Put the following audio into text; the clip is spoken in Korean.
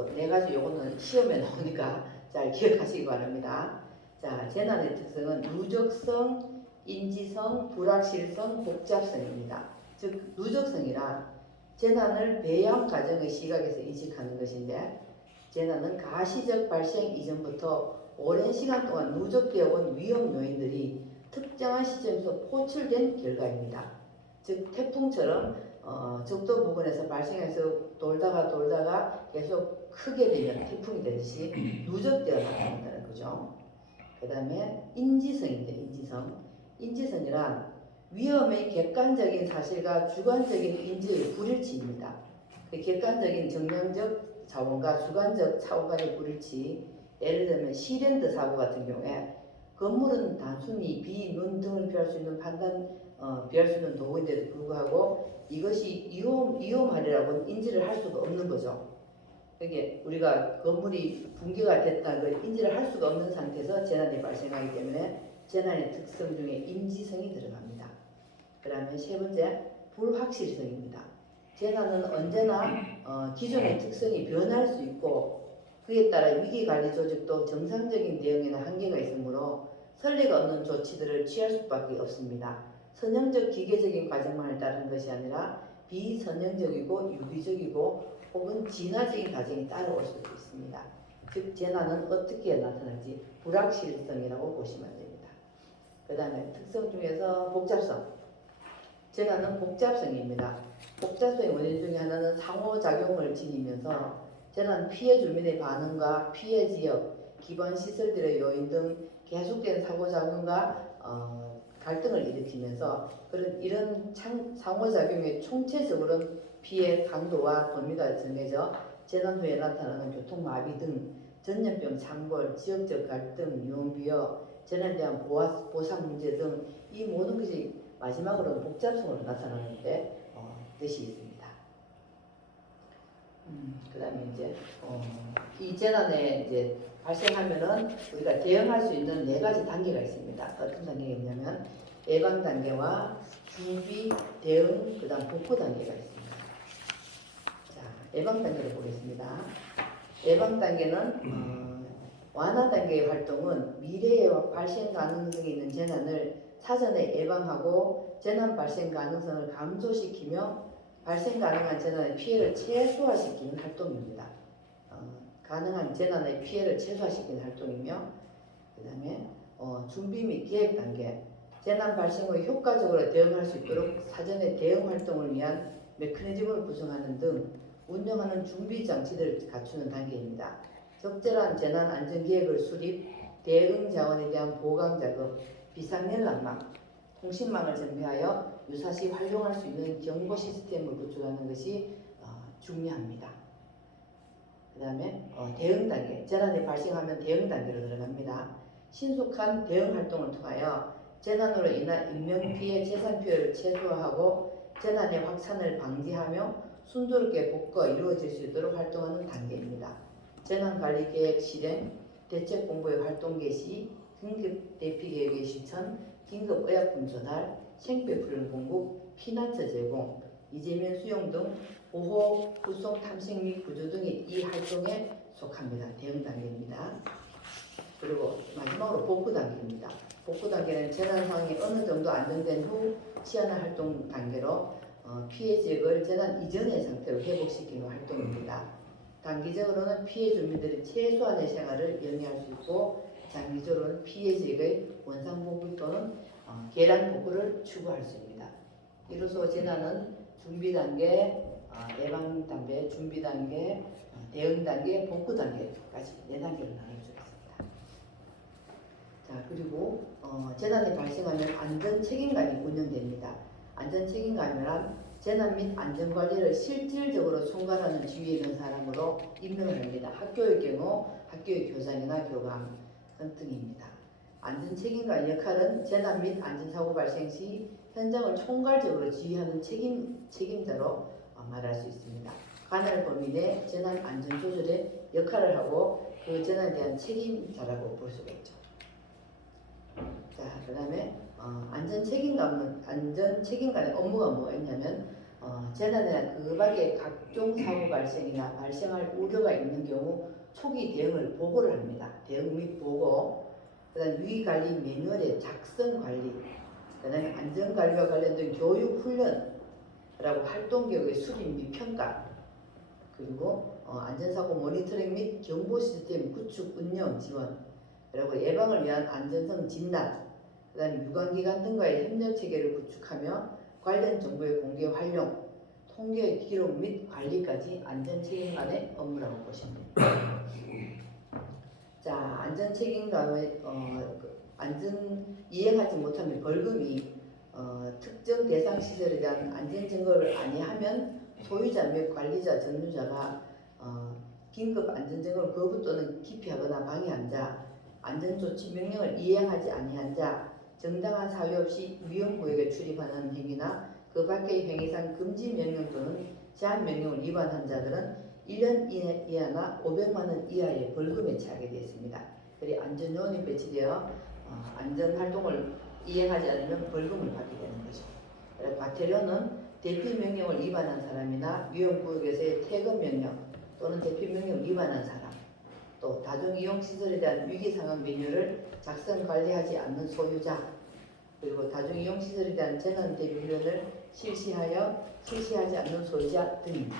요거 네 가지 요거는 시험에 나오니까 잘 기억하시기 바랍니다. 자, 재난의 특성은 누적성, 인지성, 불확실성, 복잡성입니다. 즉 누적성이란 재난을 배양 과정의 시각에서 인식하는 것인데, 재난은 가시적 발생 이전부터 오랜 시간 동안 누적되어 온 위험 요인들이 특정한 시점에서 포출된 결과입니다. 즉 태풍처럼 적도 부근에서 발생해서 돌다가 계속 크게 되면 태풍이 되듯이 누적되어 나타난다는 거죠. 그 다음에 인지성인데, 인지성이란 위험의 객관적인 사실과 주관적인 인지의 불일치입니다. 그 객관적인 정량적 자원과 주관적 차원간의 불일치, 예를 들면 시랜드 사고 같은 경우에 건물은 단순히 비, 눈 등을 피할 수 있는 피할 수 있는 도구인데도 불구하고 이것이 위험하리라고 인지를 할 수가 없는 거죠. 이게 우리가 건물이 붕괴가 됐다는 걸 인지를 할 수가 없는 상태에서 재난이 발생하기 때문에 재난의 특성 중에 인지성이 들어갑니다. 그 다음에 세 번째, 불확실성입니다. 재난은 언제나 기존의 특성이 변할 수 있고 그에 따라 위기관리 조직도 정상적인 대응에는 한계가 있으므로 선례가 없는 조치들을 취할 수밖에 없습니다. 선형적 기계적인 과정만을 따르는 것이 아니라 비선형적이고 유기적이고 혹은 진화적인 과정이 따라올 수도 있습니다. 즉 재난은 어떻게 나타날지 불확실성이라고 보시면 됩니다. 그 다음에 특성 중에서 복잡성. 재난은 복잡성입니다. 복잡성의 원인 중에 하나는 상호작용을 지니면서 재난 피해 주민의 반응과 피해 지역, 기반 시설들의 요인 등 계속된 상호작용과 갈등을 일으키면서 이런 상호작용의 총체적으로는 피해 강도와 범위가 정해져 재난 후에 나타나는 교통마비 등 전염병 창궐, 지역적 갈등, 유언비어, 재난에 대한 보상 문제 등 이 모든 것이 마지막으로는 복잡성으로 나타나는데 뜻이 있습니다. 그 다음에 이제 이 재난에 이제 발생하면은 우리가 대응할 수 있는 네 가지 단계가 있습니다. 어떤 단계가 있냐면 예방 단계와 준비, 대응, 그 다음 복구 단계가 있습니다. 자, 예방 단계를 보겠습니다. 예방 단계는 완화 단계의 활동은 미래에 발생 가능성이 있는 재난을 사전에 예방하고 재난 발생 가능성을 감소시키며 발생 가능한 재난의 피해를 최소화시키는 활동입니다. 가능한 재난의 피해를 최소화시키는 활동이며, 그 다음에 준비 및 계획 단계, 재난 발생 후 효과적으로 대응할 수 있도록 사전에 대응 활동을 위한 메커니즘을 구성하는 등 운영하는 준비 장치들을 갖추는 단계입니다. 적절한 재난 안전 계획을 수립, 대응 자원에 대한 보강 작업, 비상연락망, 통신망을 정비하여 유사시 활용할 수 있는 경보 시스템을 구축하는 것이 중요합니다. 그 다음에 대응 단계, 재난이 발생하면 대응 단계로 들어갑니다. 신속한 대응 활동을 통하여 재난으로 인한 인명피해, 재산피해를 최소화하고 재난의 확산을 방지하며 순조롭게 복구가 이루어질 수 있도록 활동하는 단계입니다. 재난관리계획 실행, 대책본부의 활동 개시, 긴급대피계획의 실천, 긴급의약품 전달, 생필품 공급, 피난처 제공, 이재민 수용 등 보호, 구송, 탐색 및 구조 등이 이 활동에 속합니다. 대응 단계입니다. 그리고 마지막으로 복구 단계입니다. 복구 단계는 재난 상황이 어느 정도 안정된 후 치안할 활동 단계로 피해 지역을 재난 이전의 상태로 회복시키는 활동입니다. 단기적으로는 피해 주민들이 최소한의 생활을 영위할 수 있고 장기적으로는 피해 지역의 원상복구 또는 계량 복구를 추구할 수 있습니다. 이로써 재난은 준비 단계, 예방 단계, 준비 단계, 대응 단계, 복구 단계까지 네 단계로 나눠주겠습니다. 자, 그리고 재난이 발생하면 안전 책임관이 운영됩니다. 안전 책임관이란 재난 및 안전관리를 실질적으로 총괄하는 지위에 있는 사람으로 임명을 합니다. 학교의 경우 학교의 교장이나 교감 등입니다. 안전 책임관 역할은 재난 및 안전사고 발생 시 현장을 총괄적으로 지휘하는 책임자로 말할 수 있습니다. 관할 범위 내 재난 안전 조절의 역할을 하고 그 재난에 대한 책임자라고 볼 수가 있죠. 자, 그 다음에 안전 책임관의 업무가 뭐가 있냐면 재난이나 그 밖에 각종 사고 발생이나 발생할 우려가 있는 경우 초기 대응을 보고를 합니다. 대응 및 보고, 그다음 위기관리 매뉴얼의 작성 관리, 그다음에 안전관리와 관련된 교육 훈련이라고 활동계획의 수립 및 평가, 그리고 안전사고 모니터링 및 경보 시스템 구축 운영 지원, 그리고 예방을 위한 안전성 진단, 그다음에 유관기관 등과의 협력 체계를 구축하며 관련 정보의 공개 활용, 통계 기록 및 관리까지 안전책임관의 업무라고 보시면 됩니다. 자, 안전책임관의 안전 이행하지 못하면 벌금이 특정 대상 시설에 대한 안전 증거를 아니하면 소유자 및 관리자, 전유자가 긴급 안전 증거를 거부 또는 기피하거나 방해한 자, 안전조치 명령을 이행하지 아니한 자, 정당한 사유 없이 위험구역에 출입하는 행위나 그 밖의 행위상 금지 명령 또는 제한 명령을 위반한 자들은 1년 이하나 500만 원 이하의 벌금에 처하게 되었습니다. 그리고 안전요원이 배치되어 안전활동을 이행하지 않으면 벌금을 받게 되는 거죠. 그리고 과태료는 대피 명령을 위반한 사람이나 위험구역에서의 퇴거 명령 또는 대피 명령을 위반한 사람, 또 다중이용시설에 대한 위기상황 매뉴얼을 작성 관리하지 않는 소유자, 그리고 다중이용시설에 대한 재난 대비 훈련을 실시하지 않는 소유자 등입니다.